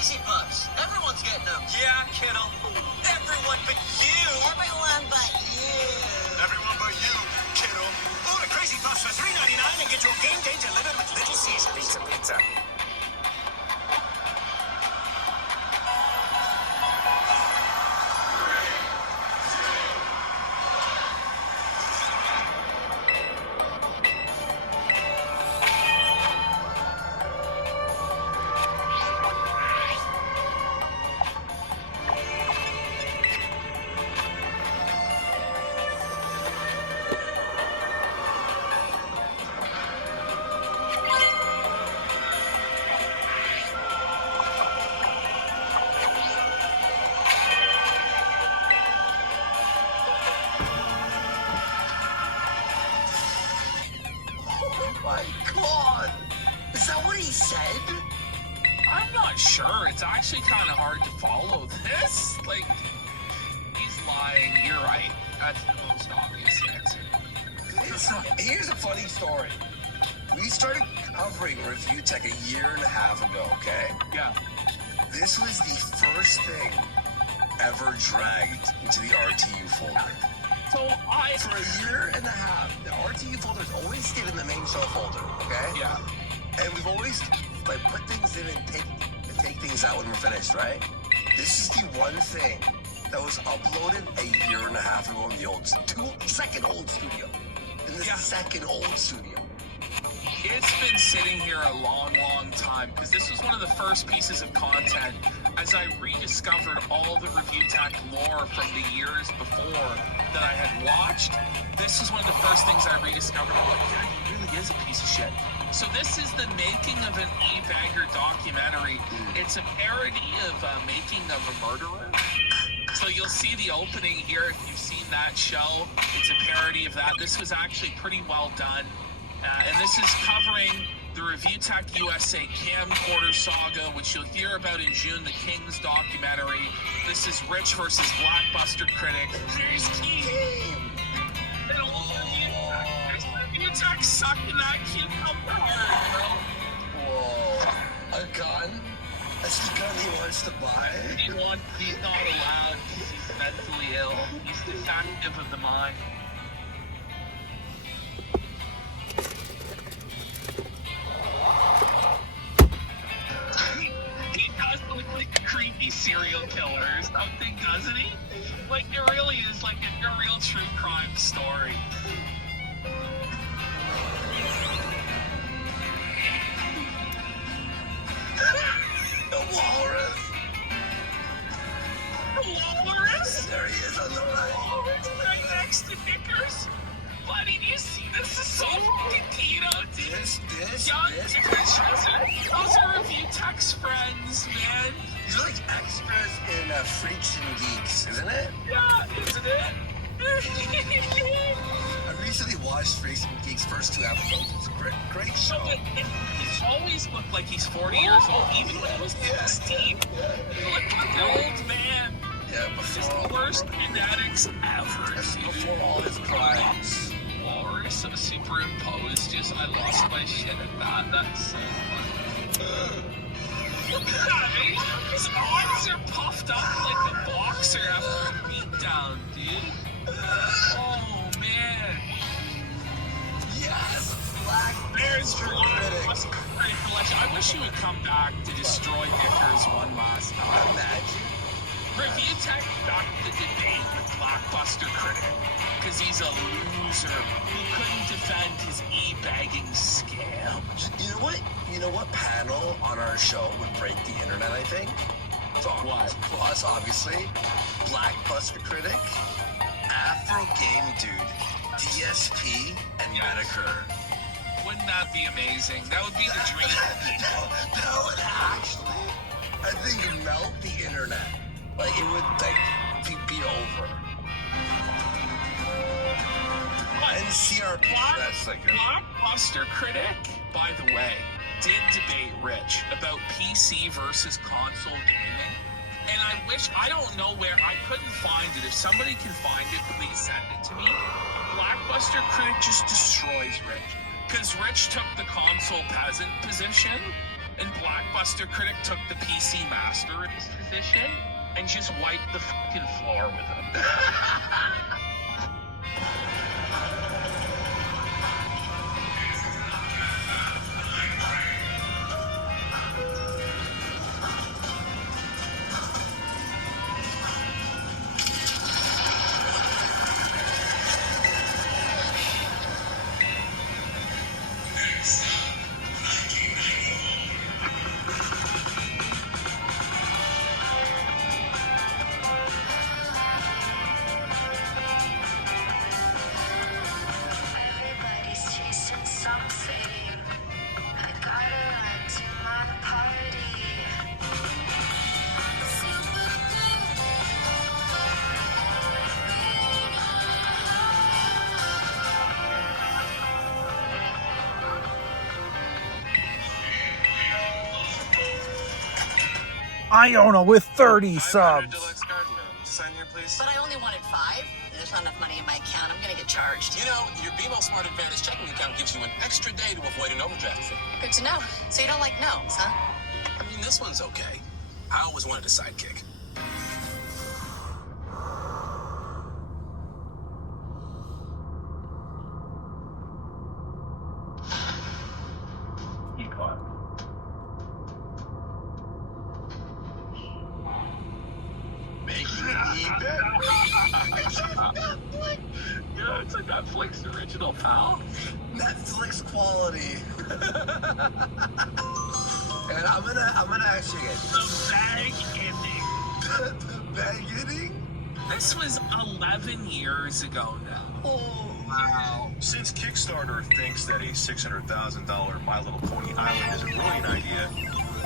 crazy puffs. Everyone's getting them. Yeah, kiddo. Everyone but you. Everyone but you. Everyone but you, kiddo. Order Crazy Puffs for $3.99 and get your game day delivered with Little Caesar pizza. Oh my god! Is that what he said? I'm not sure. It's actually kind of hard to follow this. Like, he's lying. You're right. That's the most obvious answer. Here's a funny story. We started covering Review Tech a year and a half ago, okay? Yeah. This was the first thing ever dragged into the RTU folder. So For a year and a half, the RTU folder's always stayed in the main show folder, okay? Yeah. And we've always like put things in and take things out when we're finished, right? This is the one thing that was uploaded a year and a half ago in the second old studio. In the second old studio. It's been sitting here a long, long time because this was one of the first pieces of content as I rediscovered all the Review Tech lore from the years before that I had watched. This was one of the first things I rediscovered. I'm like, yeah, he really is a piece of shit. So this is the making of an e-bagger documentary. It's a parody of Making of a Murderer. So you'll see the opening here if you've seen that show. It's a parody of that. This was actually pretty well done. And this is covering the Review Tech USA camcorder saga, which you'll hear about in June, the Kings documentary. This is Rich versus Blockbuster Critic. Here's King. And all Review Tech sucking that cucumber hard, Whoa. A gun? That's the gun he wants to buy? bro. He's not allowed because he's mentally ill. He's defective of the mind. He does look like a creepy serial killer or something, doesn't he? Like, it really is like a real true crime story. The walrus! The walrus? There he is on the right. Walrus right next to Vickers? Buddy, do you see this is so fucking keto, dude? This. Those are Review Tech's friends, man. These are like extras in Freaks and Geeks, isn't it? Yeah, isn't it? I recently watched Freaks and Geeks' first 2 episodes. It's a great show. So, but he's always looked like he's 40 years old, even when he was 16. He looked like an old man. Yeah, Just before the worst genetics ever. before all his crimes. Walrus so superimposed. Just I lost my shit at that. That's so funny. Look at that, eh? His arms are puffed up like a boxer after a beatdown, dude. Oh man. Yes, Black There's Critic. I wish he would come back to destroy Vickers one last time. Imagine. Review Tech got the debate with Blockbuster Critic because he's a loser who couldn't defend his e-bagging scam. You know what panel on our show would break the internet, I think? What? Plus, obviously, Blackbuster Critic, Afro Game Dude, DSP, and Medicare. Wouldn't that be amazing? That would be the dream. That would actually, I think, melt the internet. Like, it would, be over. And CRP, that's like a... Blockbuster Critic, by the way, did debate Rich about PC versus console gaming. And I don't know where, I couldn't find it. If somebody can find it, please send it to me. Blockbuster Critic just destroys Rich. Because Rich took the console peasant position, and Blockbuster Blockbuster critic took the PC master in his position and just wiped the fucking floor with him. Everybody's chasing something. I gotta run to my party. Super Iona with 30 subs. Deluxe card room. Sign here, please. But I only wanted 5. There's not enough money in my account. I'm gonna get charged. You know, your BMO Smart Advantage checking account gives you an extra day to avoid an overdraft fee. Good to know. So you don't like gnomes, huh? I mean, this one's okay. I always wanted a sidekick. He caught. Making it even. Yeah, it's a Netflix original, pal. Netflix quality. And I'm gonna actually get The bag ending. the bag hitting. This was 11 years ago now. Oh, Wow. Since Kickstarter thinks that a $600,000 My Little Pony Island is a brilliant idea,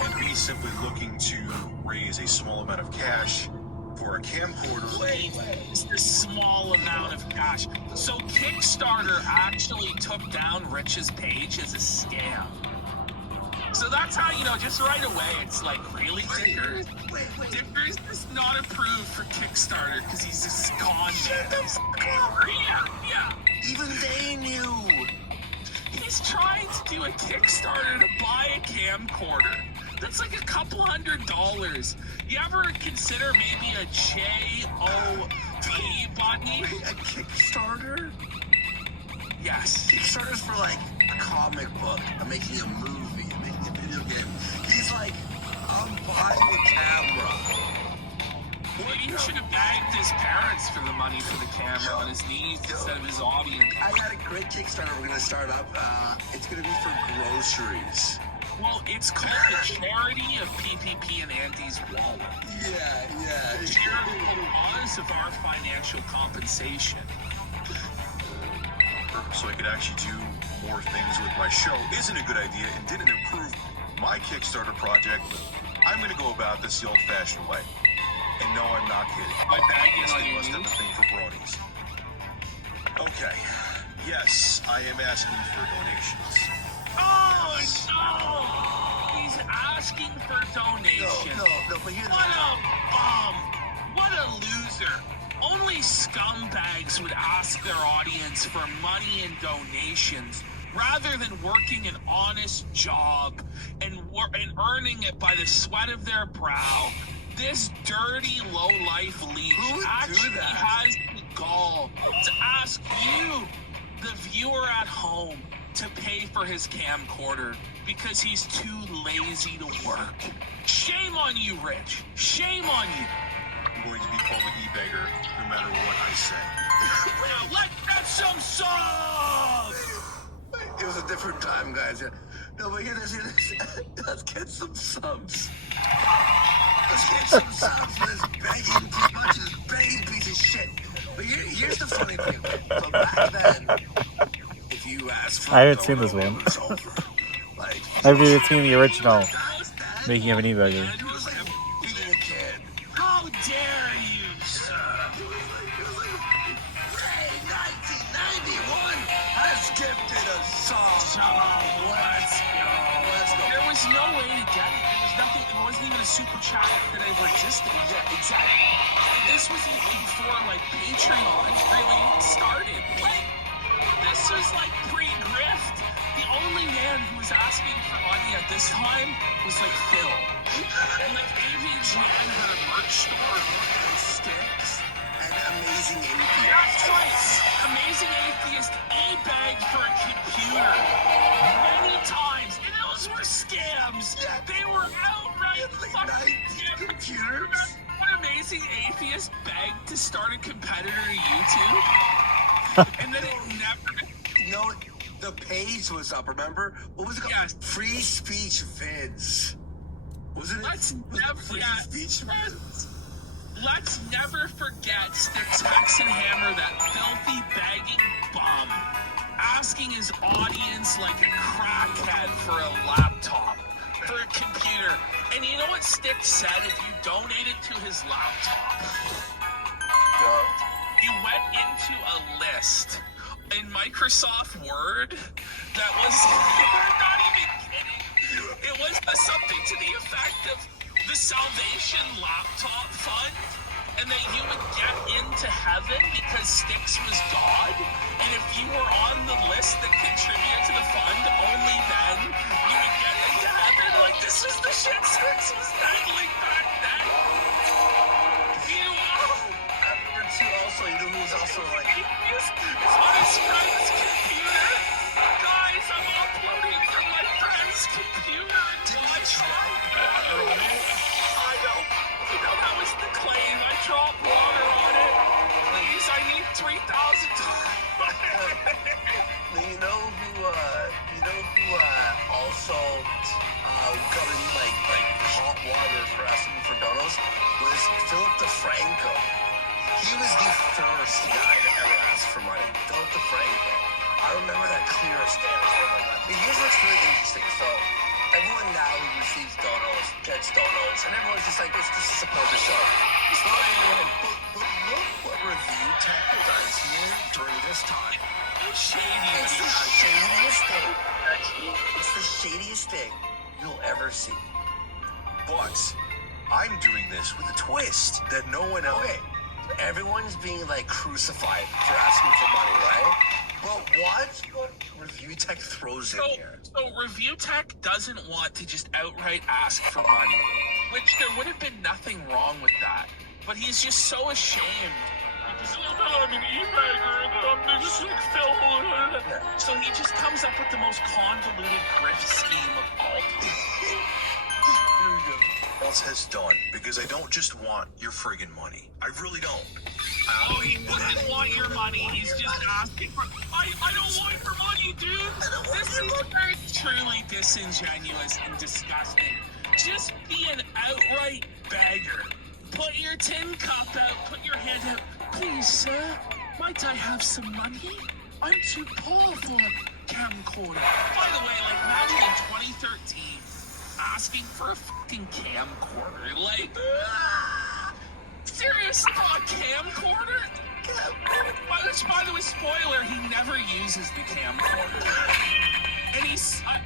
and me simply looking to raise a small amount of cash for a camcorder. It's this small amount of cash. So Kickstarter actually took down Rich's page as a scam. So that's how, just right away, it's like, really, Dickers? Dickers is not approved for Kickstarter because he's a con man. Yeah. Even they knew. He's trying to do a Kickstarter to buy a camcorder. That's like a couple $100. You ever consider maybe a J-O-B buddy? A Kickstarter? Yes. Kickstarter's for like a comic book, making a movie, making a video game. He's like, I'm buying a camera. Maybe he should have begged his parents for the money for the camera on his knees instead of his audience. I got a great Kickstarter we're gonna start up. It's gonna be for groceries. Well, it's called the Charity of PPP and Andy's Wallet. Yeah. The charitable cause of our financial compensation. So I could actually do more things with my show isn't a good idea and didn't improve my Kickstarter project. I'm gonna go about this the old-fashioned way. And no, I'm not kidding. By bagging on your Must have a knees? thing for bronies. Okay. Yes, I am asking for donations. Oh, no! He's asking for donations. No, but here's What a bum! What a loser! Only scumbags would ask their audience for money and donations rather than working an honest job and earning it by the sweat of their brow. This dirty, low-life leech Who would do actually that? has the gall to ask you, the viewer at home, to pay for his camcorder because he's too lazy to work. Shame on you, Rich. Shame on you. I'm going to be called an e-beggar no matter what I say. Now let's get some subs! It was a different time, guys. No, but hear this. Let's get some subs. Let's get some subs for this begging too much, this begging piece of shit. But here's the funny thing. So back then, if you asked for I haven't seen this one. it's over. Like, I've even seen the original Making of an E-Beggar. it was like being a kid. How dare you, sir? It was like, hey, 1991, I gifted a song. So, let's go. There was no way to get it. There was nothing. It wasn't even a super chat that ever existed. Yeah, exactly. This was even before, like, Patreon really started. Like, this was like pre-grift. The only man who was asking for money at this time was like Phil. And like AVGN had a merch store. Sticks and Amazing Atheist. That's right. Amazing Atheist e-begged for a computer many times, and those were scams. They were outright fucking computers. When Amazing Atheist begged to start a competitor to YouTube, and then it never. No, the page was up. Remember what was it called? Yes. Free Speech Vids. Wasn't it? Let's never. Free Speech Vids. Let's never forget Sticks, Hex, and Hammer, that filthy begging bum, asking his audience like a crackhead for a laptop, for a computer. And you know what Sticks said if you donated to his laptop? You went into a list in Microsoft Word that was, I'm not even kidding, it was something to the effect of the Salvation Laptop Fund, and that you would get into heaven because Sticks was God, and if you were on the list that contributed to the fund, only then you would get into heaven. Like, this was the shit Sticks was peddling back then. You I remember too. Also, you know who was also like? it's on his friend's computer. Guys, I'm uploading from my friend's computer. Did I try water on it? I know. You know, that was the claim. I dropped water on it. Please, I need $3,000. You know who also got in like hot water for asking for donuts was Philip DeFranco. He was the first guy to ever ask for money. Philip DeFranco. I remember that clear as day. But here's what's really interesting. So everyone now who receives donuts gets donuts, and everyone's just like, it's just to support the show. It's not anyone. But look what Review Tech does here during this time. It's the shadiest thing. It's the shadiest thing you'll ever see. But I'm doing this with a twist that no one else. Okay, everyone's being like crucified for asking for money, right? But watch what Review Tech throws in here. So Review Tech doesn't want to just outright ask for money, which there would have been nothing wrong with that. But he's just so ashamed. I'm an e-bagger, I'm just like Phil. So he just comes up with the most convoluted grift scheme of all time. Else has done, because I don't just want your friggin' money. I really don't. Oh, he doesn't want your money. He's just asking for. I don't want your money, dude. This is truly disingenuous and disgusting. Just be an outright beggar. Put your tin cup out. Put your hand out. Please, sir, might I have some money? I'm too poor for a camcorder. By the way, like, imagine in 2013 asking for a fucking camcorder. Like, serious camcorder? By the way, spoiler, he never uses the camcorder. And he's, I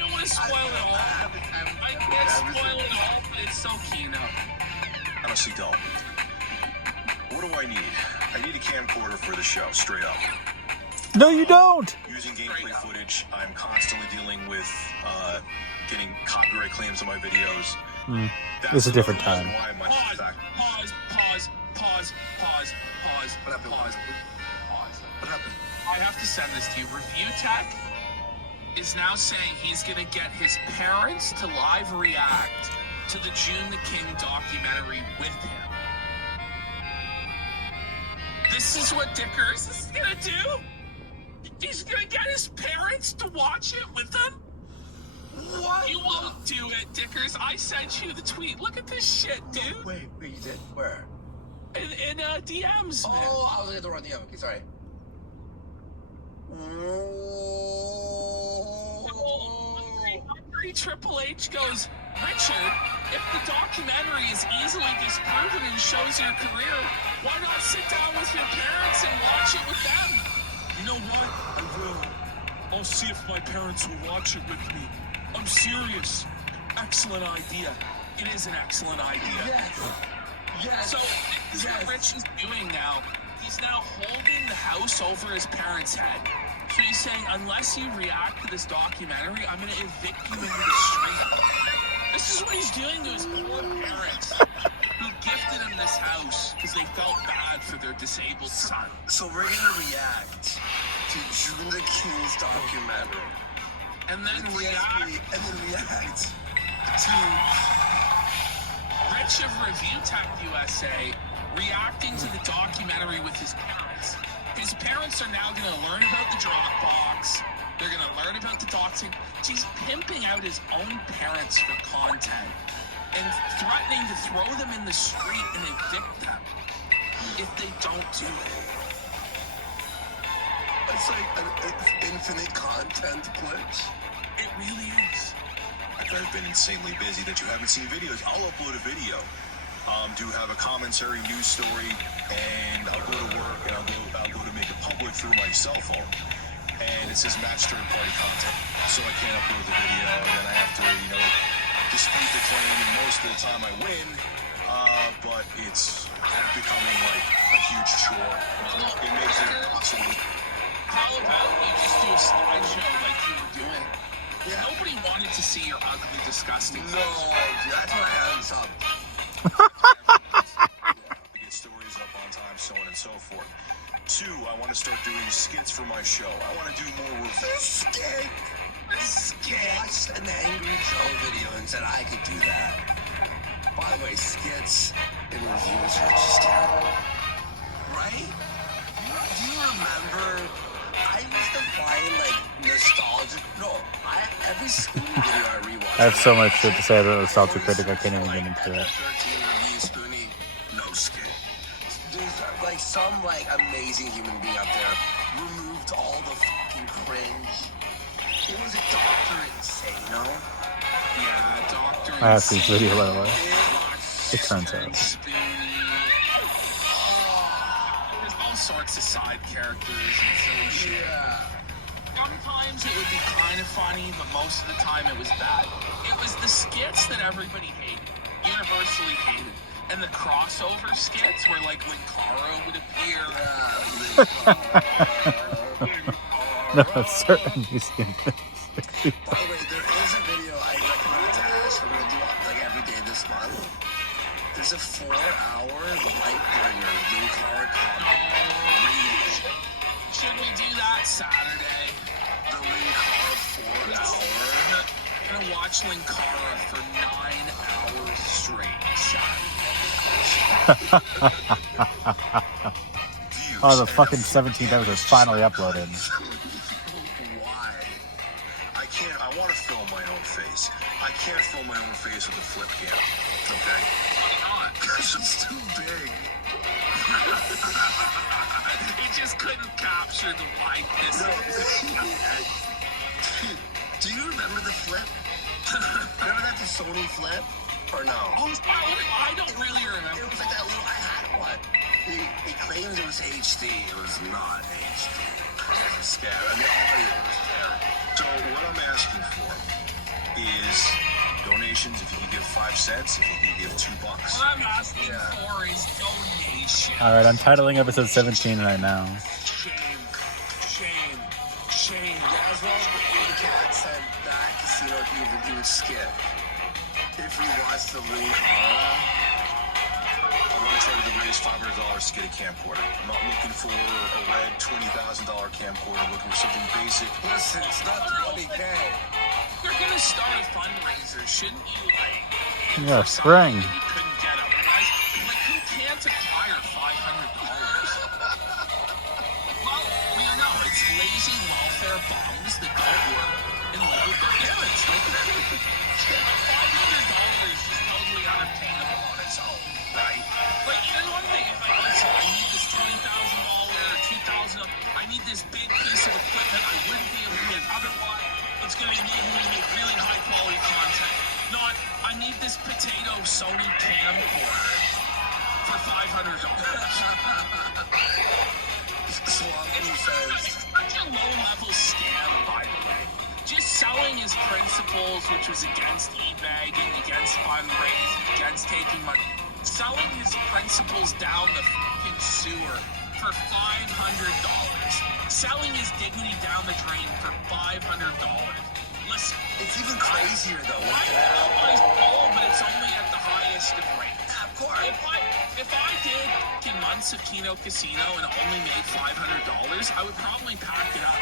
don't want to spoil it all. I can't spoil it all, but it's so keynote. Honestly, don't. What do I need? I need a camcorder for the show, straight up. No, you don't! Using gameplay footage, I'm constantly dealing with getting copyright claims on my videos. It's a different time. Pause. What happened? I have to send this to you. Review Tech is now saying he's going to get his parents to live react to the June the King documentary with him. This is what Dickers is going to do? He's going to get his parents to watch it with him? What? You won't do it, Dickers. I sent you the tweet. Look at this shit, dude. Wait, you did? Where? In DMs, man. Oh, I was at the wrong DM. Okay, sorry. Triple H goes, Richard, if the documentary is easily disproven and shows your career, why not sit down with your parents and watch it with them? You know what? I will. I'll see if my parents will watch it with me. I'm serious. Excellent idea. It is an excellent idea. Yes. So, this is what Rich is doing now. He's now holding the house over his parents' head. So he's saying, unless you react to this documentary, I'm going to evict you into the street. This is what he's doing to his poor parents who gifted him this house because they felt bad for their disabled son. So we're gonna react to June the King's documentary. And then With the react SB, and then react to Rich of Review Tech USA reacting to the documentary with his parents. His parents are now going to learn about the Dropbox. They're going to learn about the doxing. He's pimping out his own parents for content and threatening to throw them in the street and evict them if they don't do it. it's like an infinite content glitch. It really is. I've been insanely busy that you haven't seen videos. I'll upload a video. Do have a commentary news story, and I'll go to work and I'll go to make it public through my cell phone. And it says match third party content. So I can't upload the video, and then I have to, dispute the claim, and most of the time I win. But it's becoming like a huge chore. It makes it impossible. How about you just do a slideshow like you were doing? Yeah. Nobody wanted to see your ugly, disgusting No, face. that's my hands up. To get stories up on time, so on and so forth. 2, I want to start doing skits for my show. I want to do more reviews. Watched an Angry Joe video and said I could do that. By the way, skits and reviews are just terrible. Right? Do you remember? I used to find like nostalgic. No, every Spoonie video I rewatched. I have so much shit to say about Nostalgia Critic, I can't even get into it. 13 review Spoonie, no skit. There's like some like amazing human being out there removed all the fucking cringe. What was it, Dr. Insano? Yeah, Dr. I have seen this video, by the way. It It turns out. There's all sorts of side characters and silly shit. Yeah. Sometimes it would be kind of funny, but most of the time it was bad. It was the skits that everybody hated, universally hated. And the crossover skits where like Linkara would appear. No, certainly seen this. By the way, there is a video I recommend to Ash. We're gonna do like every day this month. There's a 4-hour Lightbringer Linkara reading. Should we do that Saturday? The Linkara 4-hour. I'm gonna watch Linkara for 9 hours straight Saturday. Oh, the fucking 17th episode finally uploaded. Why? I want to film my own face. I can't film my own face with a flip cam. Okay? Why not? Because it's too big. It just couldn't capture the likeness. Do you remember the flip? Remember that the Sony flip? Or no? Oh, I don't really remember. It was like that little, I had one. He claims it was HD. It was not HD. It was a scam. And the audio was terrible. So what I'm asking for is donations. If you can give 5 cents, if you can give $2. What I'm asking for is donation. Alright, I'm titling episode 17 right now. Shame. Shame. Shame. Yeah, as well as the cat said that casino he would skip. If we watched the Linkara. I'm going to try to raise $500 to get a camcorder. I'm not looking for a red $20,000 camcorder. I'm looking for something basic. Listen, it's not 20K. You're gonna start a fundraiser, shouldn't you? Like, Yeah, for spring. something you couldn't get otherwise. Like, who can't acquire $500? Well, we know it's lazy welfare bums that don't work and live with their parents. Like, $500 is totally unobtainable on its own, right? Like, you know one thing, if I listen, I need this $20,000 or $2,000, I need this big piece of equipment I wouldn't be able to get otherwise. It's going to enable me to make really high quality content. Not, I need this potato Sony camcorder for $500. Swampy says. It's such a low-level scam, by the way. Just selling his principles, which was against e-bagging, against fundraising, against taking money. Selling his principles down the fucking sewer for $500. selling his dignity down the drain for $500. Listen, It's even crazier though. I realize all, but it's only at the highest of rates. Yeah, of course. If I did months of Kino Casino and only made $500, I would probably pack it up.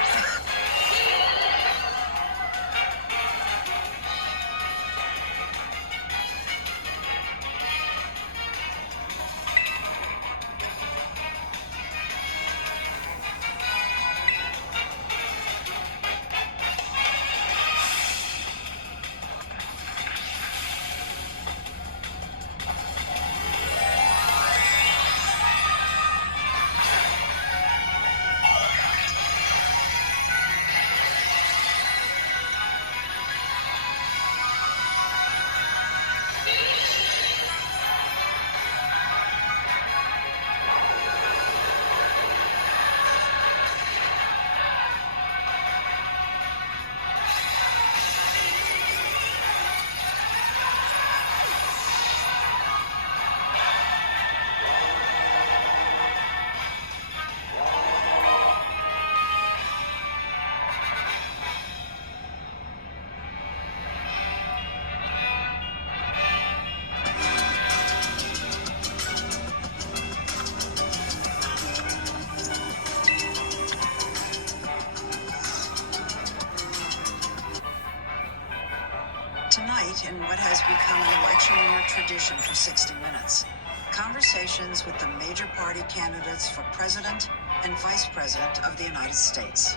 Tonight, in what has become an election year tradition for 60 Minutes, conversations with the major party candidates for President and Vice President of the United States.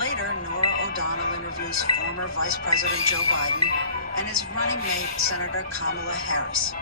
Later, Nora O'Donnell interviews former Vice President Joe Biden and his running mate, Senator Kamala Harris.